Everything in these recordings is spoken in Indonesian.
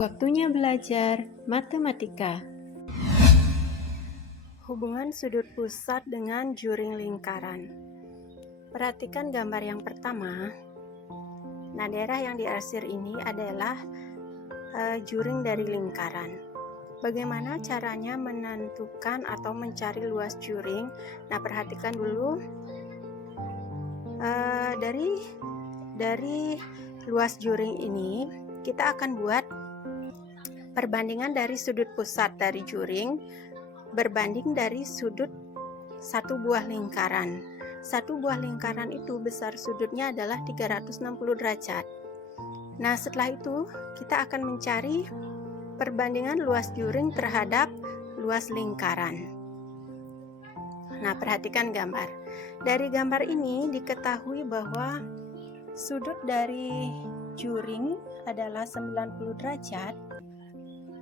Waktunya belajar matematika. Hubungan sudut pusat dengan juring lingkaran. Perhatikan gambar yang pertama. Nah, daerah yang diarsir ini adalah juring dari lingkaran. Bagaimana caranya menentukan atau mencari luas juring? Nah, perhatikan dulu. Dari luas juring ini, kita akan buat perbandingan dari sudut pusat dari juring berbanding dari sudut satu buah lingkaran. Satu buah lingkaran itu besar sudutnya adalah 360 derajat. Nah, setelah itu kita akan mencari perbandingan luas juring terhadap luas lingkaran. Nah, perhatikan gambar. Dari gambar ini diketahui bahwa sudut dari juring adalah 90 derajat.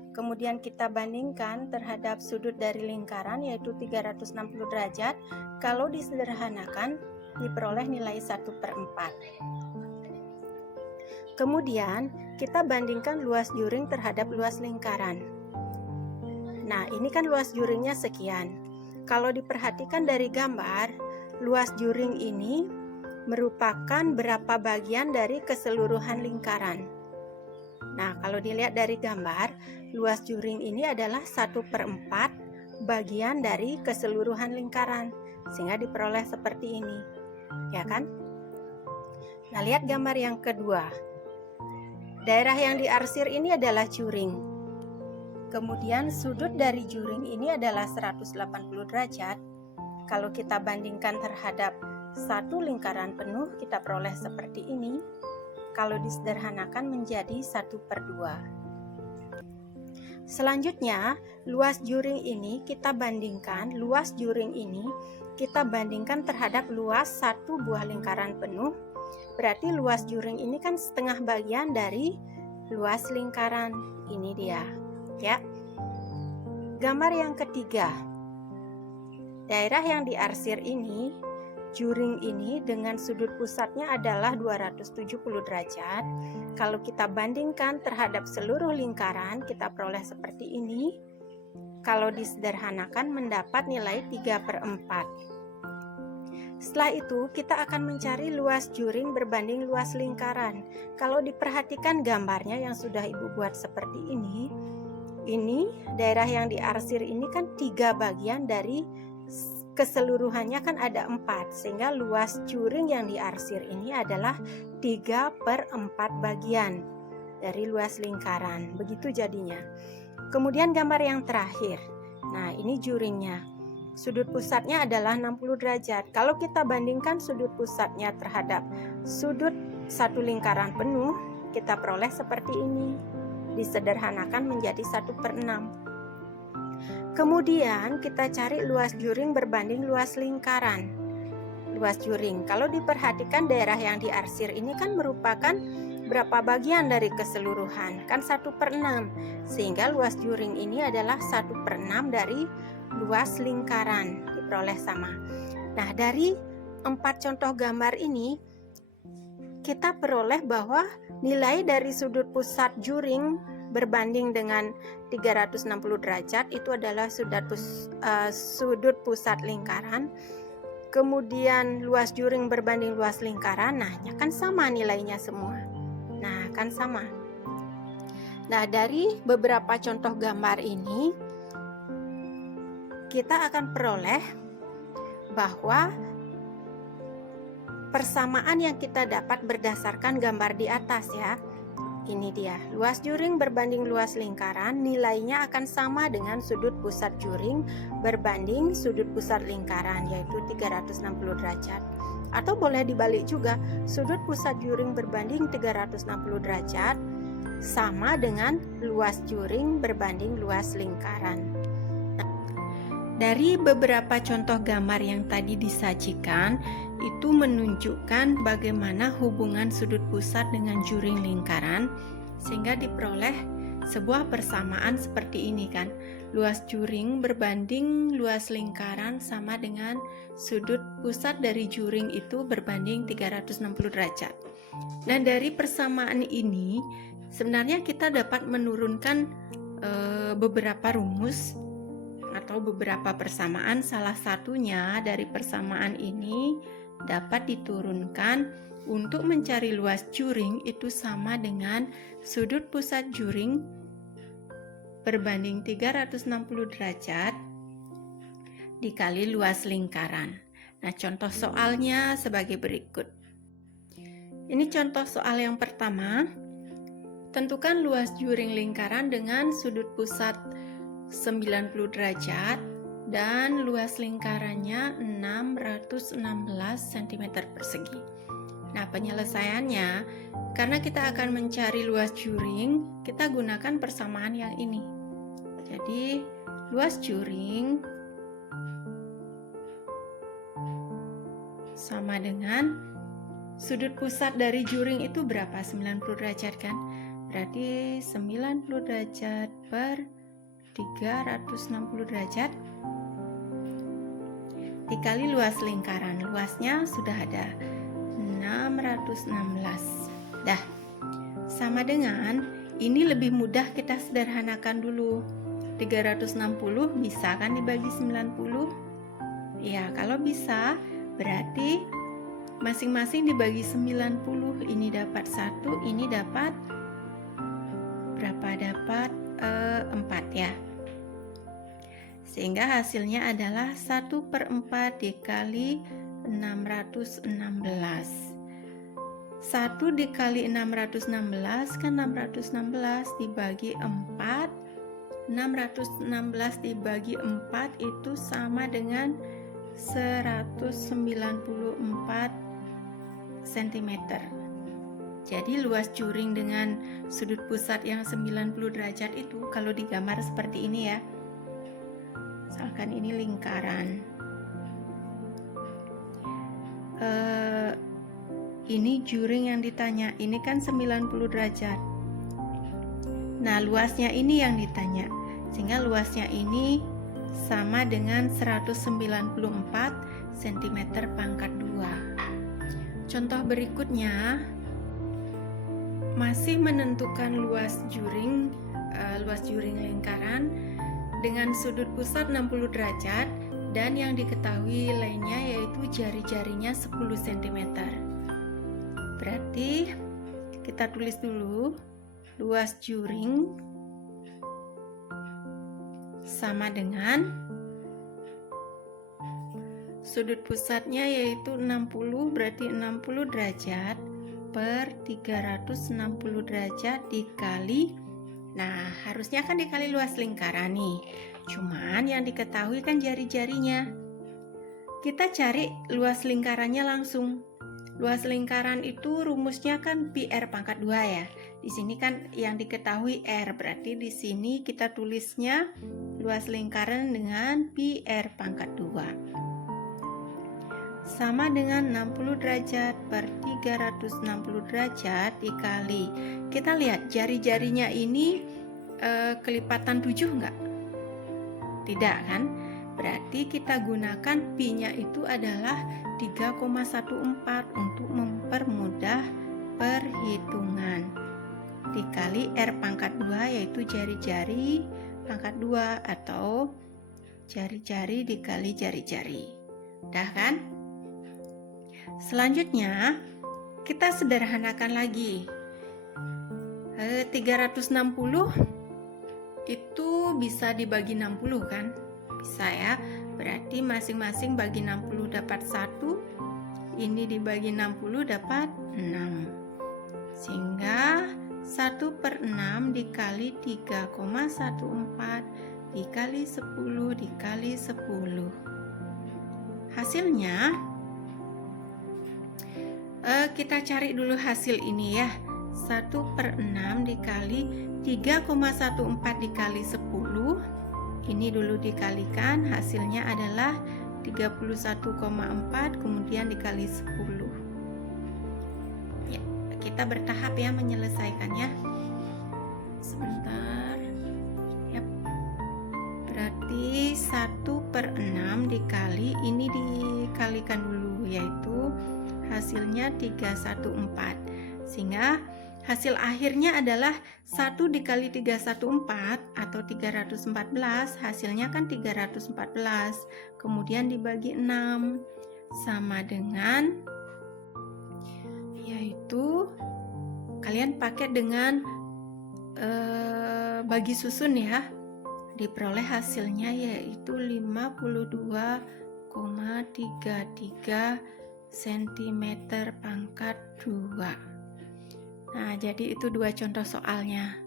Kemudian kita bandingkan terhadap sudut dari lingkaran yaitu 360 derajat. Kalau disederhanakan diperoleh nilai 1/4. Kemudian kita bandingkan luas juring terhadap luas lingkaran. Nah, ini kan luas juringnya sekian. Kalau diperhatikan dari gambar, luas juring ini merupakan berapa bagian dari keseluruhan lingkaran. Nah, kalau dilihat dari gambar, luas juring ini adalah 1/4 bagian dari keseluruhan lingkaran, sehingga diperoleh seperti ini, ya kan? Nah, lihat gambar yang kedua. Daerah yang diarsir ini adalah juring. Kemudian sudut dari juring ini adalah 180 derajat. Kalau kita bandingkan terhadap satu lingkaran penuh, kita peroleh seperti ini. Kalau disederhanakan menjadi 1/2. Selanjutnya, luas juring ini kita bandingkan terhadap luas satu buah lingkaran penuh. Berarti luas juring ini kan setengah bagian dari luas lingkaran. Ini dia, ya. Gambar yang ketiga. Daerah yang diarsir ini, juring ini dengan sudut pusatnya adalah 270 derajat. Kalau kita bandingkan terhadap seluruh lingkaran, kita peroleh seperti ini. Kalau disederhanakan mendapat nilai 3/4. Setelah itu kita akan mencari luas juring berbanding luas lingkaran. Kalau diperhatikan gambarnya yang sudah Ibu buat seperti ini daerah yang diarsir ini kan 3 bagian dari keseluruhannya kan ada 4, sehingga luas juring yang diarsir ini adalah 3/4 bagian dari luas lingkaran. Begitu jadinya. Kemudian gambar yang terakhir. Nah, ini juringnya. Sudut pusatnya adalah 60 derajat. Kalau kita bandingkan sudut pusatnya terhadap sudut satu lingkaran penuh, kita peroleh seperti ini. Disederhanakan menjadi 1/6. Kemudian kita cari luas juring berbanding luas lingkaran. Luas juring, kalau diperhatikan daerah yang diarsir ini kan merupakan berapa bagian dari keseluruhan? Kan 1/6. Sehingga luas juring ini adalah 1/6 dari luas lingkaran. Diperoleh sama. Nah, dari 4 contoh gambar ini kita peroleh bahwa nilai dari sudut pusat juring berbanding dengan 360 derajat itu adalah sudut pusat lingkaran. Kemudian luas juring berbanding luas lingkaran, nah kan sama nilainya semua. Nah, kan sama. Nah, dari beberapa contoh gambar ini kita akan peroleh bahwa persamaan yang kita dapat berdasarkan gambar di atas, ya. Ini dia, luas juring berbanding luas lingkaran, nilainya akan sama dengan sudut pusat juring berbanding sudut pusat lingkaran, yaitu 360 derajat. Atau boleh dibalik juga, sudut pusat juring berbanding 360 derajat sama dengan luas juring berbanding luas lingkaran. Dari beberapa contoh gambar yang tadi disajikan, itu menunjukkan bagaimana hubungan sudut pusat dengan juring lingkaran, sehingga diperoleh sebuah persamaan seperti ini kan. Luas juring berbanding luas lingkaran sama dengan sudut pusat dari juring itu berbanding 360 derajat. Nah, dari persamaan ini Sebenarnya kita dapat menurunkan beberapa rumus atau beberapa persamaan. Salah satunya dari persamaan ini dapat diturunkan untuk mencari luas juring itu sama dengan sudut pusat juring berbanding 360 derajat dikali luas lingkaran. Nah, contoh soalnya sebagai berikut. Ini contoh soal yang pertama. Tentukan luas juring lingkaran dengan sudut pusat 90 derajat dan luas lingkarannya 616 cm persegi. Nah, penyelesaiannya, karena kita akan mencari luas juring, kita gunakan persamaan yang ini. Jadi, luas juring sama dengan sudut pusat dari juring itu berapa? 90 derajat kan? Berarti 90 derajat per 360 derajat dikali luas lingkaran. Luasnya sudah ada 616. Dah, sama dengan ini lebih mudah kita sederhanakan dulu. 360 bisa kan dibagi 90? Ya, kalau bisa berarti masing-masing dibagi 90. Ini dapat 1, ini dapat berapa? Dapat 4 ya. Sehingga hasilnya adalah 1/4 dikali 616. 1 dikali 616 kan 616 dibagi 4. 616 dibagi 4 itu sama dengan 194 cm. Jadi luas juring dengan sudut pusat yang 90 derajat itu kalau digambar seperti ini ya. Misalkan ini lingkaran. Ini juring yang ditanya, ini kan 90 derajat. Nah, luasnya ini yang ditanya. Sehingga luasnya ini sama dengan 194 cm pangkat 2. Contoh berikutnya masih menentukan luas juring lingkaran dengan sudut pusat 60 derajat dan yang diketahui lainnya yaitu jari-jarinya 10 cm. Berarti kita tulis dulu luas juring sama dengan sudut pusatnya yaitu 60, berarti 60 derajat per 360 derajat dikali, nah harusnya kan dikali luas lingkaran nih, cuman yang diketahui kan jari-jarinya. Kita cari luas lingkarannya langsung. Luas lingkaran itu rumusnya kan pi r pangkat 2 ya. Di sini kan yang diketahui r, berarti di sini kita tulisnya luas lingkaran dengan pi r pangkat 2 sama dengan 60 derajat per 360 derajat dikali, kita lihat jari-jarinya ini kelipatan 7 enggak? Tidak kan? Berarti kita gunakan pi-nya itu adalah 3,14 untuk mempermudah perhitungan dikali r pangkat 2 yaitu jari-jari pangkat 2 atau jari-jari dikali jari-jari. Dah kan? Selanjutnya kita sederhanakan lagi. 360 itu bisa dibagi 60 kan? Bisa ya. Berarti masing-masing bagi 60 dapat 1. Ini dibagi 60 dapat 6. Sehingga 1/6 dikali 3,14 dikali 10 dikali 10. Hasilnya kita cari dulu hasil ini ya. 1/6 dikali 3,14 dikali 10. Ini dulu dikalikan, hasilnya adalah 31,4 kemudian dikali 10. Ya, kita bertahap ya menyelesaikannya. Sebentar. Yap. Berarti 1/6 dikali, ini dikalikan dulu yaitu hasilnya 314. Sehingga hasil akhirnya adalah 1 dikali 314 atau 314, hasilnya kan 314. Kemudian dibagi 6 sama dengan, yaitu kalian pakai dengan bagi susun ya. Diperoleh hasilnya yaitu 52,33 cm pangkat 2. Nah, jadi itu 2 contoh soalnya.